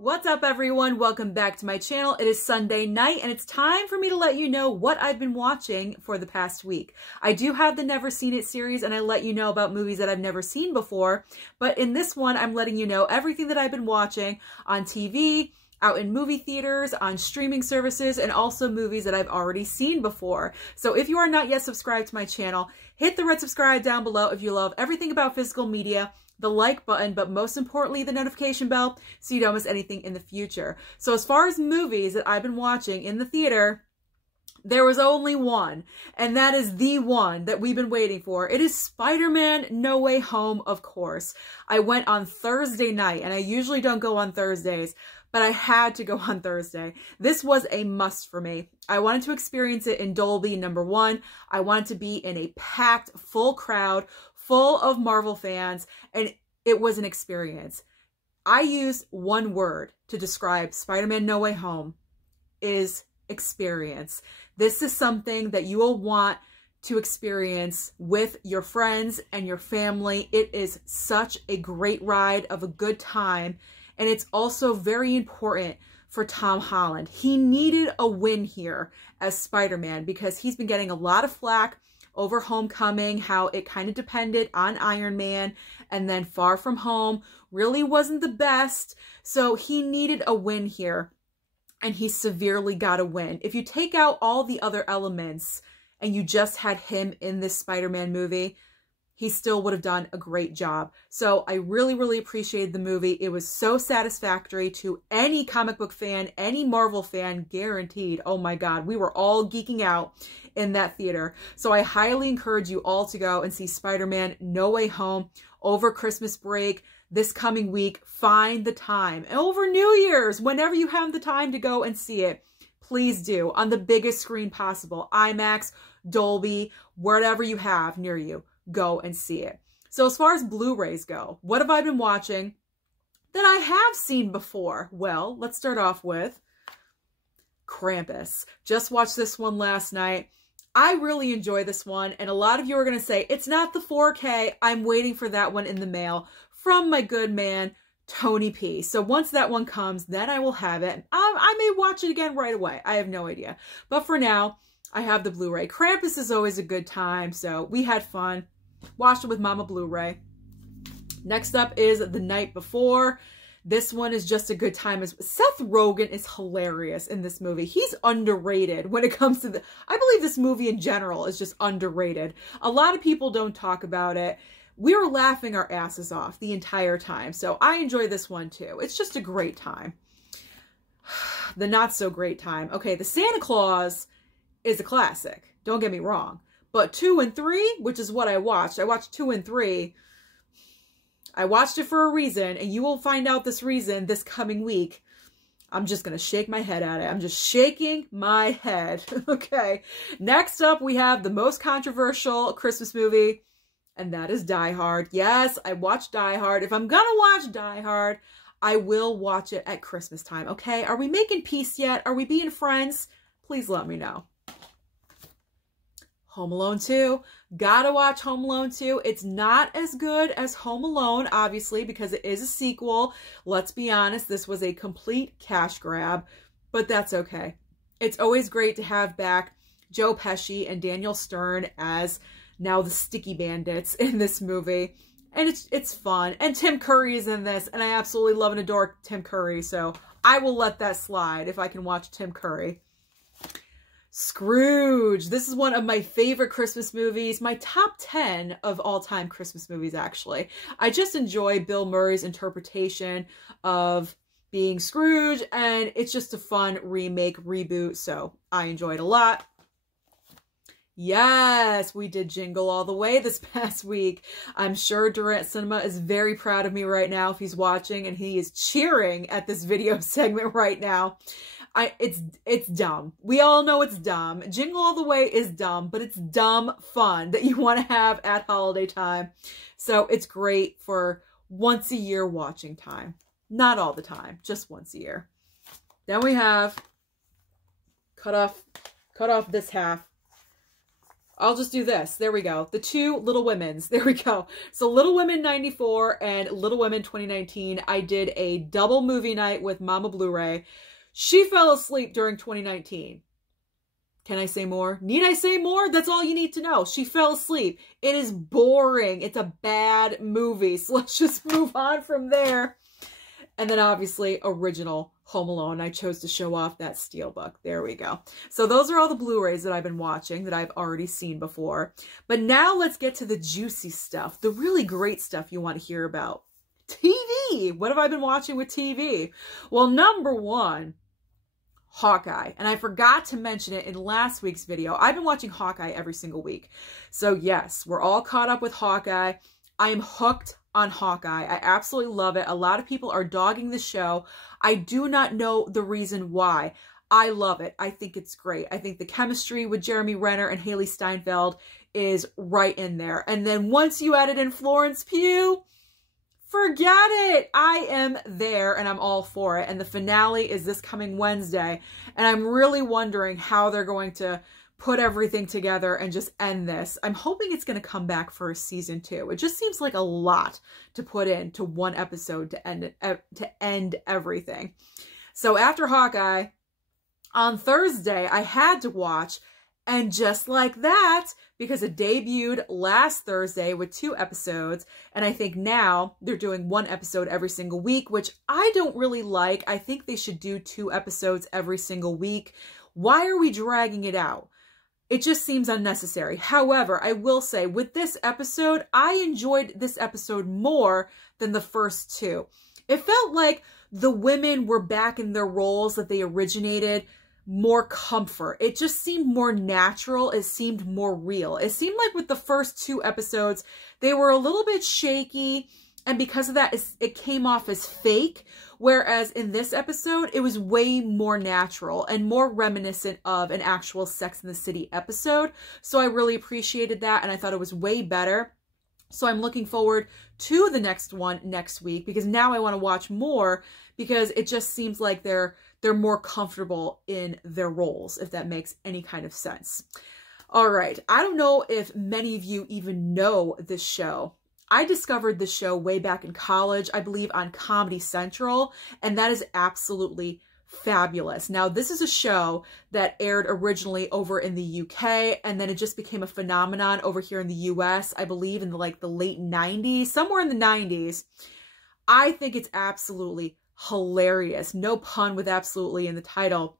What's up everyone? Welcome back to my channel. It is Sunday night and it's time for me to let you know what I've been watching for the past week. I do have the Never Seen It series and I let you know about movies that I've never seen before, but in this one I'm letting you know everything that I've been watching on TV, out in movie theaters, on streaming services, and also movies that I've already seen before. So if you are not yet subscribed to my channel, hit the red subscribe down below if you love everything about physical media, the like button, but most importantly, the notification bell so you don't miss anything in the future. So as far as movies that I've been watching in the theater, there was only one, and that is the one that we've been waiting for. It is Spider-Man No Way Home, of course. I went on Thursday night, and I usually don't go on Thursdays, but I had to go on Thursday. This was a must for me. I wanted to experience it in Dolby, number one. I wanted to be in a packed, full crowd, full of Marvel fans, and it was an experience. I use one word to describe Spider-Man No Way Home, is experience. This is something that you will want to experience with your friends and your family. It is such a great ride of a good time, and it's also very important for Tom Holland. He needed a win here as Spider-Man because he's been getting a lot of flack over Homecoming, how it kind of depended on Iron Man, and then Far From Home really wasn't the best. So he needed a win here, and he severely got a win. If you take out all the other elements and you just had him in this Spider-Man movie, he still would have done a great job. So I really, really appreciated the movie. It was so satisfactory to any comic book fan, any Marvel fan, guaranteed. Oh my God, we were all geeking out in that theater. So I highly encourage you all to go and see Spider-Man No Way Home over Christmas break, this coming week. Find the time. And over New Year's, whenever you have the time to go and see it, please do, on the biggest screen possible. IMAX, Dolby, wherever you have near you. Go and see it. So as far as Blu-rays go, what have I been watching that I have seen before? Well, let's start off with Krampus. Just watched this one last night. I really enjoy this one, and a lot of you are going to say, it's not the 4K. I'm waiting for that one in the mail from my good man, Tony P. So once that one comes, then I will have it. I may watch it again right away. I have no idea. But for now, I have the Blu-ray. Krampus is always a good time, so we had fun. Watched it with Mama Blu-ray. Next up is The Night Before. This one is just a good time. Seth Rogen is hilarious in this movie. He's underrated when it comes to I believe this movie in general is just underrated. A lot of people don't talk about it. We were laughing our asses off the entire time, so I enjoy this one too. It's just a great time. The not so great time. Okay, The Santa Claus is a classic. Don't get me wrong. But 2 and 3, which is what I watched 2 and 3. I watched it for a reason, and you will find out this reason this coming week. I'm just going to shake my head at it. I'm just shaking my head. Okay. Next up, we have the most controversial Christmas movie, and that is Die Hard. Yes, I watched Die Hard. If I'm going to watch Die Hard, I will watch it at Christmas time. Okay. Are we making peace yet? Are we being friends? Please let me know. Home Alone 2. Gotta watch Home Alone 2. It's not as good as Home Alone, obviously, because it is a sequel. Let's be honest, this was a complete cash grab, but that's okay. It's always great to have back Joe Pesci and Daniel Stern as now the Sticky Bandits in this movie. And it's fun. And Tim Curry is in this, and I absolutely love and adore Tim Curry, so I will let that slide if I can watch Tim Curry. Scrooged. This is one of my favorite Christmas movies. My top 10 of all time Christmas movies, actually. I just enjoy Bill Murray's interpretation of being Scrooge, and it's just a fun remake, reboot, so I enjoy it a lot. Yes, we did Jingle All The Way this past week. I'm sure Durant Cinema is very proud of me right now if he's watching, and he is cheering at this video segment right now. It's dumb. We all know it's dumb. Jingle All The Way is dumb, but it's dumb fun that you want to have at holiday time. So it's great for once a year watching time. Not all the time, just once a year. Then we have cut off this half. I'll just do this. There we go. The two Little Women's. There we go. So Little Women 94 and Little Women 2019. I did a double movie night with Mama Blu-ray. She fell asleep during 2019. Can I say more? Need I say more? That's all you need to know. She fell asleep. It is boring. It's a bad movie. So let's just move on from there. And then obviously original Home Alone. I chose to show off that steelbook. There we go. So those are all the Blu-rays that I've been watching that I've already seen before. But now let's get to the juicy stuff, the really great stuff you want to hear about. TV. What have I been watching with TV? Well, number one, Hawkeye. And I forgot to mention it in last week's video. I've been watching Hawkeye every single week. So yes, we're all caught up with Hawkeye. I am hooked on Hawkeye. I absolutely love it. A lot of people are dogging the show. I do not know the reason why. I love it. I think it's great. I think the chemistry with Jeremy Renner and Haley Steinfeld is right in there. And then once you added in Florence Pugh, forget it. I am there and I'm all for it. And the finale is this coming Wednesday. And I'm really wondering how they're going to put everything together and just end this. I'm hoping it's going to come back for a season 2. It just seems like a lot to put into one episode to end everything. So after Hawkeye, on Thursday, I had to watch, and just like that, because it debuted last Thursday with 2 episodes, and I think now they're doing 1 episode every single week, which I don't really like. I think they should do 2 episodes every single week. Why are we dragging it out? It just seems unnecessary. However, I will say with this episode, I enjoyed this episode more than the first 2. It felt like the women were back in their roles that they originated, more comfort. It just seemed more natural. It seemed more real. It seemed like with the first 2 episodes, they were a little bit shaky. And because of that, it came off as fake. Whereas in this episode, it was way more natural and more reminiscent of an actual Sex and the City episode. So I really appreciated that. And I thought it was way better. So I'm looking forward to the next one next week, because now I want to watch more, because it just seems like they're more comfortable in their roles, if that makes any kind of sense. All right. I don't know if many of you even know this show. I discovered this show way back in college, I believe on Comedy Central, and that is absolutely fabulous. Now, this is a show that aired originally over in the UK, and then it just became a phenomenon over here in the US, I believe in the late 90s, somewhere in the 90s. I think it's absolutely hilarious. No pun with absolutely in the title.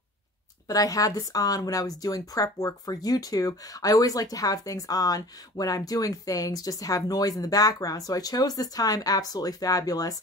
But I had this on when I was doing prep work for YouTube. I always like to have things on when I'm doing things just to have noise in the background. So I chose this time Absolutely Fabulous.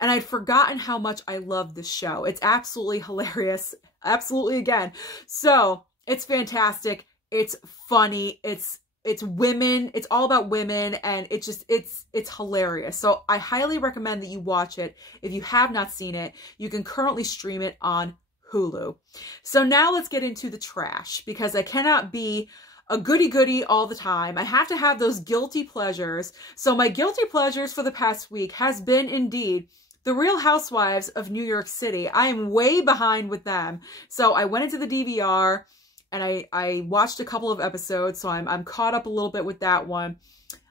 And I'd forgotten how much I love this show. It's absolutely hilarious. Absolutely again. So it's fantastic. It's funny. It's women. It's all about women. And it's hilarious. So I highly recommend that you watch it. If you have not seen it, you can currently stream it on Hulu. So now let's get into the trash, because I cannot be a goody-goody all the time. I have to have those guilty pleasures. So my guilty pleasures for the past week has been indeed The Real Housewives of New York City. I am way behind with them. So I went into the DVR and I watched a couple of episodes. So I'm caught up a little bit with that one.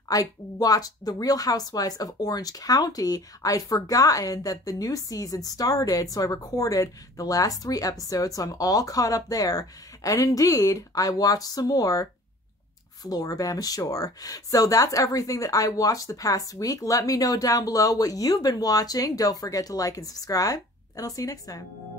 I watched The Real Housewives of Orange County. I had forgotten that the new season started, so I recorded the last 3 episodes, so I'm all caught up there. And indeed, I watched some more Floribama Shore. So that's everything that I watched the past week. Let me know down below what you've been watching. Don't forget to like and subscribe, and I'll see you next time.